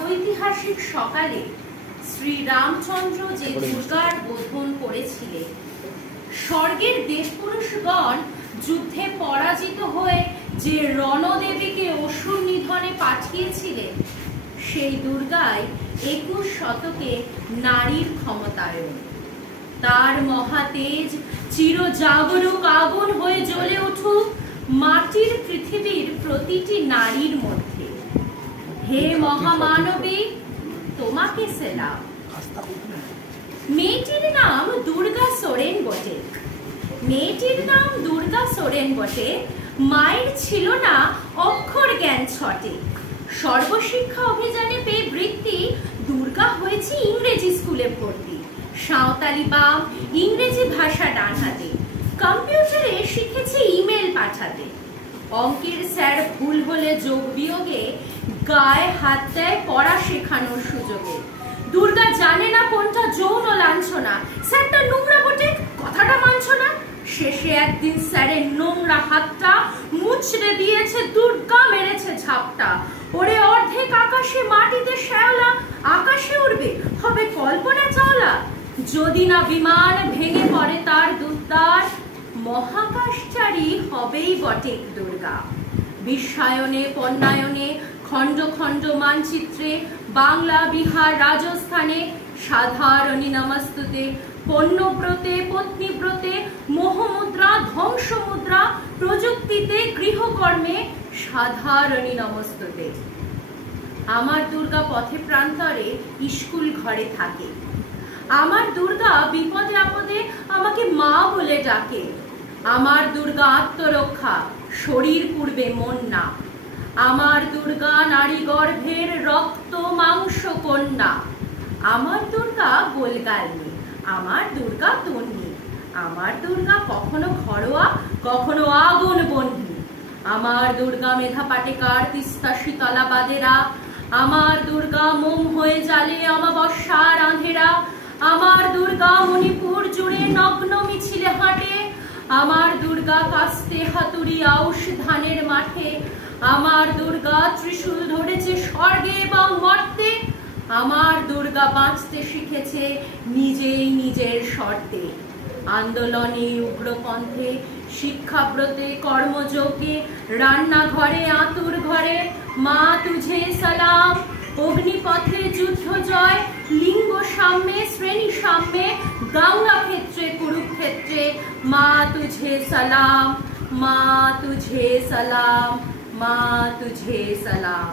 প্রাগৈতিহাসিক সকালে শ্রীরামচন্দ্র যে দুর্গার বোধন করেছিলেন, স্বর্গের দেবপুরুষগণ যুদ্ধে পরাজিত হয়ে যে রণদেবীকে অসুর নিধনে পাঠিয়েছিলেন, সেই দুর্গাই 21 শতকে নারীর ক্ষমতায়ন। তার মহাতেজ চিরজাগরুক আগুন হয়ে জ্বলে উঠুক মাটির পৃথিবীর প্রতিটি নারীর মধ্যে। হে মহামানবী, তোমাকে সেলাম। মেয়েটির নাম দুর্গা সোরেন বটে। মেয়েটির নাম দুর্গা সোরেন বটে। মায়ের ছিল না অক্ষর জ্ঞান ছটে। সর্বশিক্ষা অভিযানে পেয়ে বৃত্তি দুর্গা হয়েছে ইংরেজি স্কুলে ভর্তি। সাঁওতালি বাম, ইংরেজি ভাষা ডান হাতে। কম্পিউটারে শিখেছে ইমেল পাঠাতে। অঙ্কের স্যার ভুল হলে যোগ বিয়োগে গায়ে হাত দেয় পড়া শেখানোর সুযোগে। দুর্গা জানে না কোনটা যৌন লাঞ্ছনা। স্যারটা নোংরা বটে, কথাটা মানছ না। শেষে একদিন স্যারের নোংরা হাতটা মুচড়ে দিয়েছে, দুর্গা মেরেছে ঝাপটা। ওরে অর্ধেক আকাশে মাটিতে শ্যাওলা, আকাশে উড়বে হবে কল্পনা চাওলা। যদি না বিমান ভেঙে পড়ে তার দুর্দার, মহাকাশচারী হবেই বটে দুর্গা। বিশ্বায়নে পণ্যায়নে খণ্ড খণ্ড মানচিত্রে বাংলা বিহার রাজস্থানে সাধারণী নমস্তুতে। পণ্যব্রতে পত্নীব্রতে মোহমুদ্রা ধ্বংসমুদ্রা প্রযুক্তিতে গৃহকর্মে সাধারণী নমস্তুতে। আমার দুর্গা পথে প্রান্তরে স্কুল ঘরে থাকে। আমার দুর্গা বিপদে আপদে আমাকে মা বলে ডাকে। আমার দুর্গা আত্মরক্ষা, শরীর পূর্বে মন না। আমার দুর্গা নারী গর্ভের রক্ত মাংস কন্যা। আমার দুর্গা গোলগালনি, আমার দুর্গা তন্নি। আমার দুর্গা কখনো ঘরোয়া, কখনো আগুন বন্যি। আমার দুর্গা মেধা পাটেকার, তিস্তা শীতলা বাদেরা। আমার দুর্গা মোম হয়ে জ্বালে অমাবস্যার আঁধেরা। আমার দুর্গা মণিপুর জুড়ে নগ্ন মিছিলে হাঁটে। আমার দুর্গা কাস্তে হাতুড়ি আউশ ধানের মাঠে। আমার দুর্গা ত্রিশূল ধরেছে স্বর্গে এবং মর্তে। আমার দুর্গা বাঁচতে শিখেছে নিজেই নিজের শর্তে। আন্দোলনে উগ্রপন্থে, শিক্ষাব্রতে কর্মযজ্ঞে, রান্নাঘরে আতুর ঘরে মা তুঝে সালাম। অগ্নিপথে যুদ্ধ জয়, লিঙ্গ সাম্যে শ্রেণী সাম্যে, গঙ্গা ক্ষেত্রে কুরুক্ষেত্রে মা তুঝে সালাম, মা তুঝে সালাম, মা তুঝে সালাম।